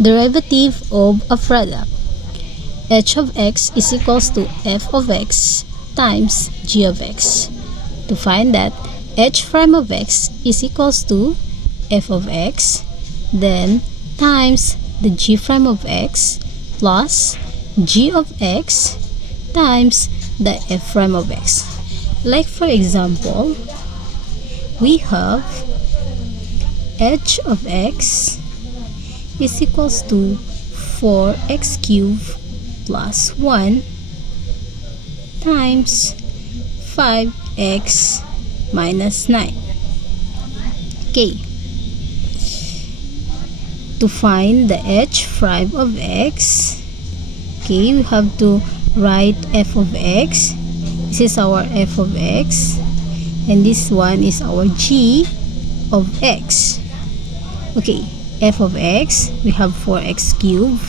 Derivative of a product. H of x is equals to f of x times g of x. To find that, h prime of x is equals to f of x, then times the g prime of x plus g of x times the f prime of x. Like for example, we have h of x is equals to 4x cubed plus 1 times 5x minus 9. Okay. To find the h prime of x, okay, we have to write f of x. This is our f of x, and this one is our g of x. Okay, f of x, we have 4x cubed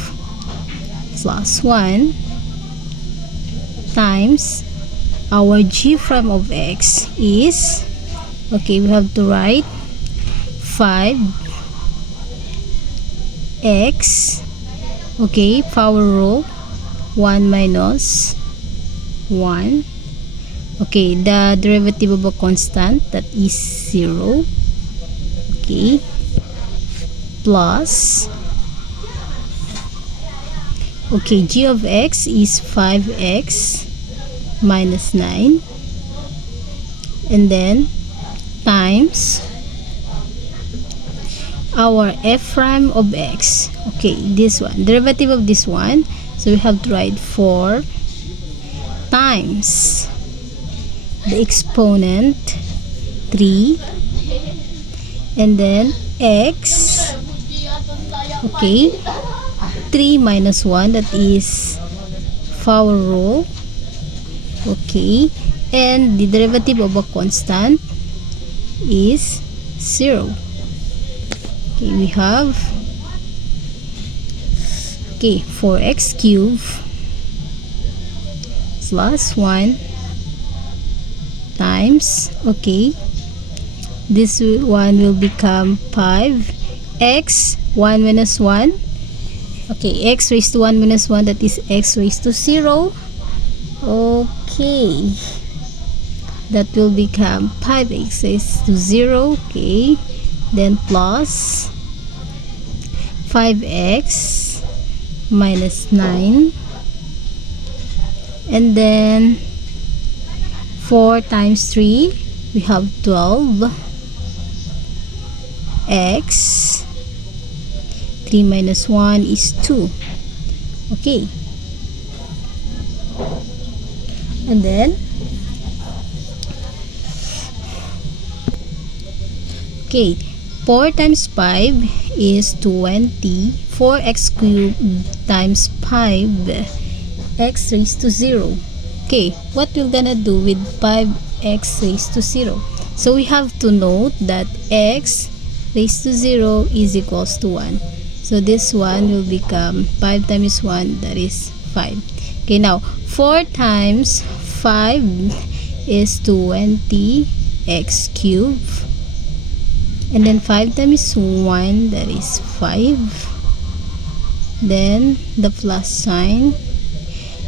plus 1 times our g prime of x is, okay, we have to write 5x, okay, power rule 1 minus 1, okay, the derivative of a constant, that is 0, okay, plus, okay, g of x is 5x minus 9, and then times our f prime of x, okay, this one, derivative of this one, so we have to write 4 times the exponent 3, and then x, okay, 3 minus 1, that is power rule, okay, and the derivative of a constant is 0. Okay, we have, okay, 4x cubed plus 1 times, okay, this one will become 5x 1 minus 1, okay, x raised to 1 minus 1, that is x raised to 0, okay, that will become 5x raised to 0, okay, then plus 5x minus 9, and then 4 times 3, we have 12x, 3 minus 1 is 2, okay, and then, okay, 4 times 5 is 20, 4x cubed times 5x raised to 0. Okay, what we're gonna do with 5x raised to 0? So we have to note that x raised to 0 is equals to 1. So this one will become 5 times 1, that is 5. Okay, now 4 times 5 is 20x cubed, and then 5 times 1, that is 5, then the plus sign,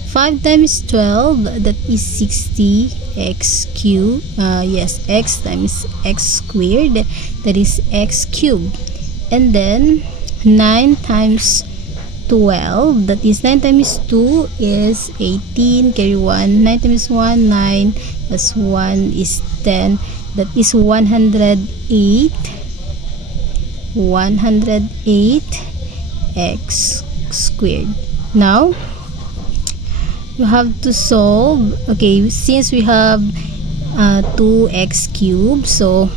5 times 12, that is 60x cubed, yes, x times x squared, that is x cubed, and then 9 times 12, that is 9 times 2 is 18, carry 1, 9 times 1, 9, plus 1 is 10, that is 108 x squared. Now you have to solve, okay, since we have 2x cubed, so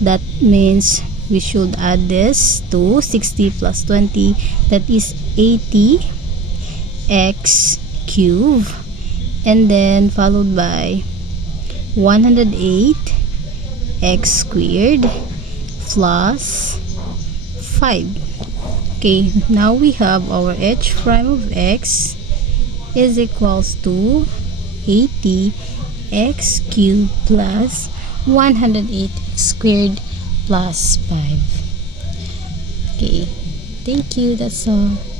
that means we should add this to 60 plus 20, that is 80x cubed, and then followed by 108 x squared plus 5. Okay, now we have our h prime of x is equals to 80 x cubed plus 108 squared plus 5. Okay, Thank you. That's all.